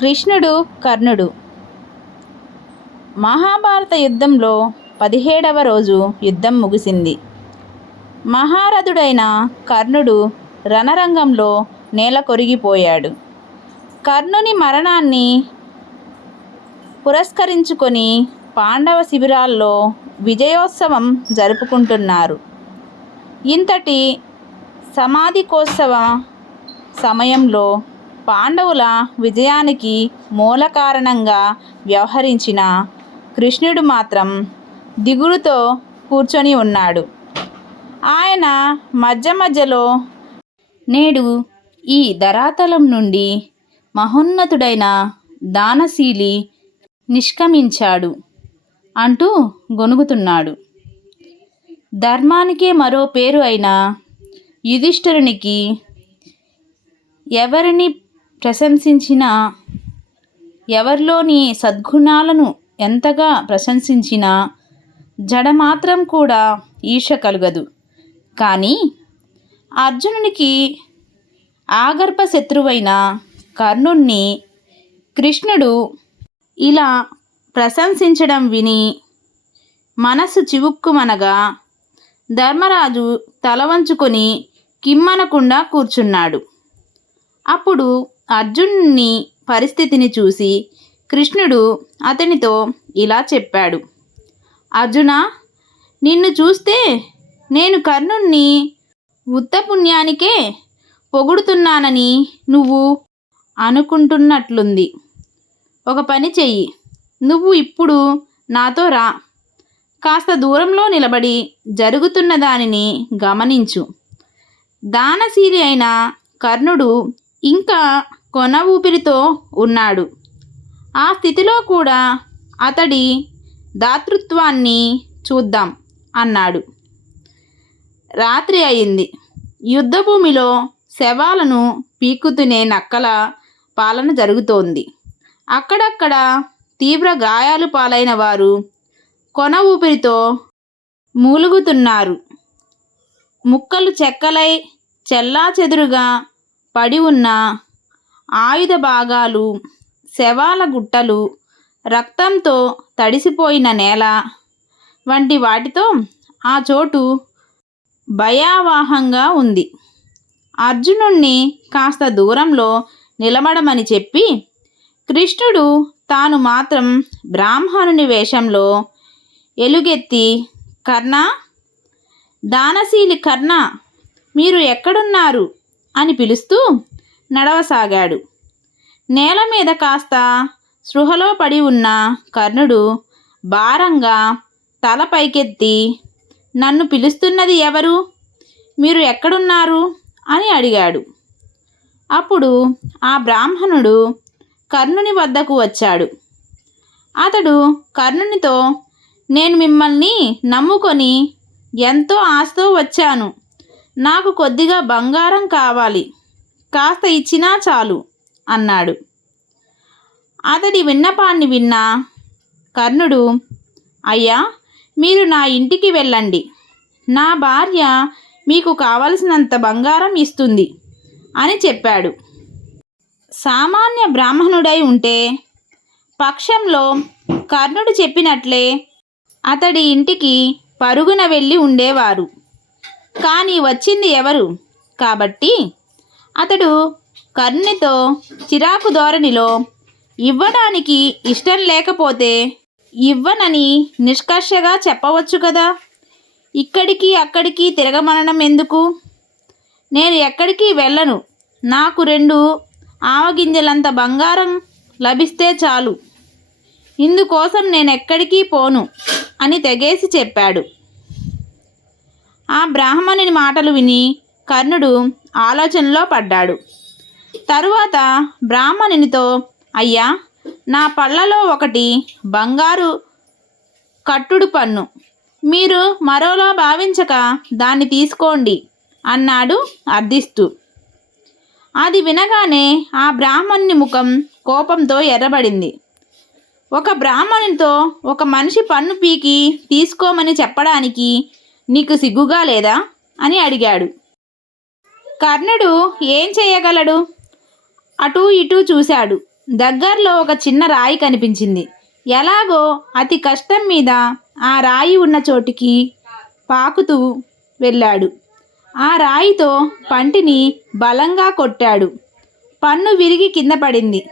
కృష్ణుడు కర్ణుడు. మహాభారత యుద్ధంలో పదిహేడవ రోజు యుద్ధం ముగిసింది. మహారథుడైన కర్ణుడు రణరంగంలో నేల కొరిగిపోయాడు. కర్ణుని మరణాన్ని పురస్కరించుకొని పాండవ శిబిరాల్లో విజయోత్సవం జరుపుకుంటున్నారు. ఇంతటి సమాధికోత్సవ సమయంలో పాండవుల విజయానికి మూల కారణంగా వ్యవహరించిన కృష్ణుడు మాత్రం దిగులుతో కూర్చొని ఉన్నాడు. ఆయన మధ్య మధ్యలో నేడు ఈ ధరాతలం నుండి మహోన్నతుడైన దానశీలి నిష్క్రమించాడు అంటూ గొనుగుతున్నాడు ధర్మానికే మరో పేరు అయిన యుధిష్ఠరునికి ఎవరిని ప్రశంసించిన ఎవరిలోని సద్గుణాలను ఎంతగా ప్రశంసించినా జడ మాత్రం కూడా ఈర్ష కలగదు. కానీ అర్జునునికి ఆగర్భ శత్రువైన కర్ణుణ్ణి కృష్ణుడు ఇలా ప్రశంసించడం విని మనసు చివుక్కుమనగా ధర్మరాజు తల వంచుకొని కిమ్మనకుండా కూర్చున్నాడు. అప్పుడు అర్జున్ని పరిస్థితిని చూసి కృష్ణుడు అతనితో ఇలా చెప్పాడు. అర్జున నిన్ను చూస్తే నేను కర్ణుణ్ణి ఉత్తపుణ్యానికే పొగుడుతున్నానని నువ్వు అనుకుంటున్నట్లుంది. ఒక పని చెయ్యి నువ్వు ఇప్పుడు నాతో రా. కాస్త దూరంలో నిలబడి జరుగుతున్న దానిని గమనించు. దానశీలి అయిన కర్ణుడు ఇంకా కొన ఊపిరితో ఉన్నాడు. ఆ స్థితిలో కూడా అతడి దాతృత్వాన్ని చూద్దాం అన్నాడు. రాత్రి అయింది. యుద్ధభూమిలో శవాలను పీకుతునే నక్కల పాలన జరుగుతోంది. అక్కడక్కడ తీవ్ర గాయాలు పాలైన వారు కొన ఊపిరితో మూలుగుతున్నారు. ముక్కలు చెక్కలై చెల్లా చెదురుగా పడి ఉన్న ఆయుధ భాగాలు శవాల గుట్టలు రక్తంతో తడిసిపోయిన నేల వంటి వాటితో ఆ చోటు భయావాహంగా ఉంది. అర్జునుణ్ణి కాస్త దూరంలో నిలబడమని చెప్పి కృష్ణుడు తాను మాత్రం బ్రాహ్మణుని వేషంలో ఎలుగెత్తి కర్ణ దానశీలి కర్ణ మీరు ఎక్కడున్నారు? అని పిలుస్తూ నడవసాగాడు. నేల మీద కాస్త స్పృహలో పడి ఉన్న కర్ణుడు భారంగా తల పైకెత్తి నన్ను పిలుస్తున్నది ఎవరు? మీరు ఎక్కడున్నారు? అని అడిగాడు. అప్పుడు ఆ బ్రాహ్మణుడు కర్ణుని వద్దకు వచ్చాడు. అతడు కర్ణునితో నేను మిమ్మల్ని నమ్ముకొని ఎంతో ఆశతో వచ్చాను. నాకు కొద్దిగా బంగారం కావాలి కాస్త ఇచ్చినా చాలు అన్నాడు. అతడి విన్నపాన్ని విన్న కర్ణుడు అయ్యా మీరు నా ఇంటికి వెళ్ళండి. నా భార్య మీకు కావలసినంత బంగారం ఇస్తుంది అని చెప్పాడు. సామాన్య బ్రాహ్మణుడై ఉంటే పక్షంలో కర్ణుడు చెప్పినట్లే అతడి ఇంటికి పరుగున వెళ్ళి ఉండేవారు. కానీ వచ్చింది ఎవరు? కాబట్టి అతడు కర్ణితో చిరాకు ధోరణిలో ఇవ్వడానికి ఇష్టం లేకపోతే ఇవ్వనని నిష్కర్షగా చెప్పవచ్చు కదా? ఇక్కడికి అక్కడికి తిరగమనడం ఎందుకు? నేను ఎక్కడికి వెళ్ళను. నాకు రెండు ఆవగింజలంత బంగారం లభిస్తే చాలు. ఇందుకోసం నేను ఎక్కడికి పోను అని తెగేసి చెప్పాడు. ఆ బ్రాహ్మణుని మాటలు విని కర్ణుడు ఆలోచనలో పడ్డాడు. తరువాత బ్రాహ్మణునితో అయ్యా నా పళ్ళలో ఒకటి బంగారు కట్టుడు పన్ను. మీరు మరోలా భావించక దాన్ని తీసుకోండి అన్నాడు అర్థిస్తూ అది వినగానే ఆ బ్రాహ్మణుని ముఖం కోపంతో ఎర్రబడింది. ఒక బ్రాహ్మణునితో ఒక మనిషి పన్ను పీకి తీసుకోమని చెప్పడానికి నీకు సిగ్గుగా లేదా? అని అడిగాడు. కర్ణుడు ఏం చేయగలడు? అటూ ఇటూ చూశాడు. దగ్గరలో ఒక చిన్న రాయి కనిపించింది. ఎలాగో అతి కష్టం మీద ఆ రాయి ఉన్న చోటికి పాకుతూ వెళ్ళాడు. ఆ రాయితో పంటిని బలంగా కొట్టాడు. పన్ను విరిగి కింద పడింది.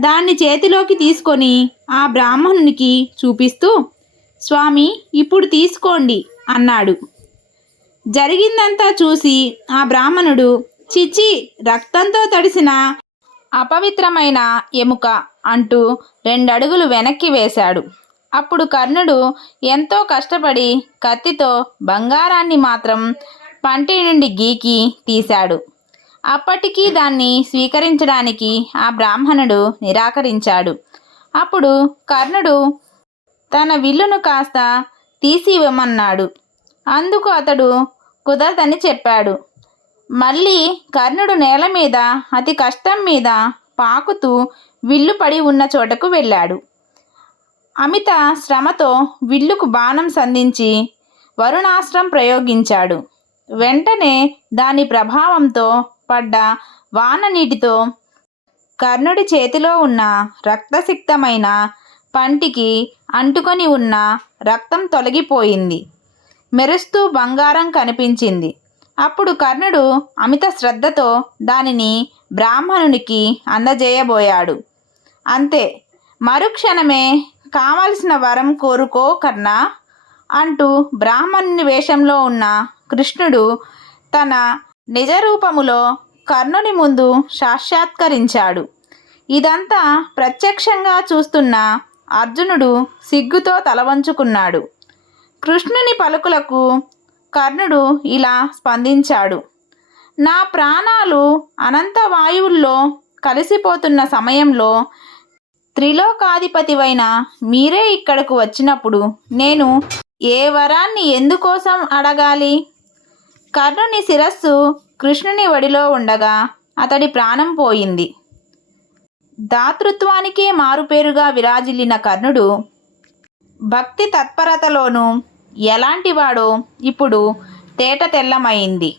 దాన్ని చేతిలోకి తీసుకొని ఆ బ్రాహ్మణునికి చూపిస్తూ స్వామి ఇప్పుడు తీసుకోండి అన్నాడు. జరిగిందంతా చూసి ఆ బ్రాహ్మణుడు చిచి రక్తంతో తడిసిన అపవిత్రమైన ఎముక అంటూ రెండడుగులు వెనక్కి వేశాడు. అప్పుడు కర్ణుడు ఎంతో కష్టపడి కత్తితో బంగారాన్ని మాత్రం పంటి నుండి గీకి తీశాడు. అప్పటికీ దాన్ని స్వీకరించడానికి ఆ బ్రాహ్మణుడు నిరాకరించాడు. అప్పుడు కర్ణుడు తన విల్లును కాస్త తీసి ఇవ్వమన్నాడు అందుకు అతడు కుదరదని చెప్పాడు. మళ్ళీ కర్ణుడు నేల మీద అతి కష్టం మీద పాకుతూ విల్లు పడి ఉన్న చోటకు వెళ్ళాడు. అమిత శ్రమతో విల్లుకు బాణం సంధించి వరుణాస్త్రం ప్రయోగించాడు. వెంటనే దాని ప్రభావంతో పడ్డ వాన నీటితో కర్ణుడి చేతిలో ఉన్న రక్తసిక్తమైన పంటికి అంటుకొని ఉన్న రక్తం తొలగిపోయింది. మెరుస్తూ బంగారం కనిపించింది. అప్పుడు కర్ణుడు అమిత శ్రద్ధతో దానిని బ్రాహ్మణునికి అందజేయబోయాడు. అంతే మరుక్షణమే కావలసిన వరం కోరుకో కర్ణ అంటూ బ్రాహ్మణుని వేషంలో ఉన్న కృష్ణుడు తన నిజ రూపములో కర్ణుని ముందు సాక్షాత్కరించాడు. ఇదంతా ప్రత్యక్షంగా చూస్తున్న అర్జునుడు సిగ్గుతో తలవంచుకున్నాడు కృష్ణుని పలుకులకు కర్ణుడు ఇలా స్పందించాడు. నా ప్రాణాలు అనంత వాయువుల్లో కలిసిపోతున్న సమయంలో త్రిలోకాధిపతివైన మీరే ఇక్కడకు వచ్చినప్పుడు నేను ఏ వరాన్ని ఎందుకోసం అడగాలి? కర్ణుని శిరస్సు కృష్ణుని ఒడిలో ఉండగా అతడి ప్రాణం పోయింది. దాతృత్వానికే మారుపేరుగా విరాజిల్లిన కర్ణుడు భక్తి తత్పరతలోనూ ఎలాంటివాడో ఇప్పుడు తేట తెల్లమైంది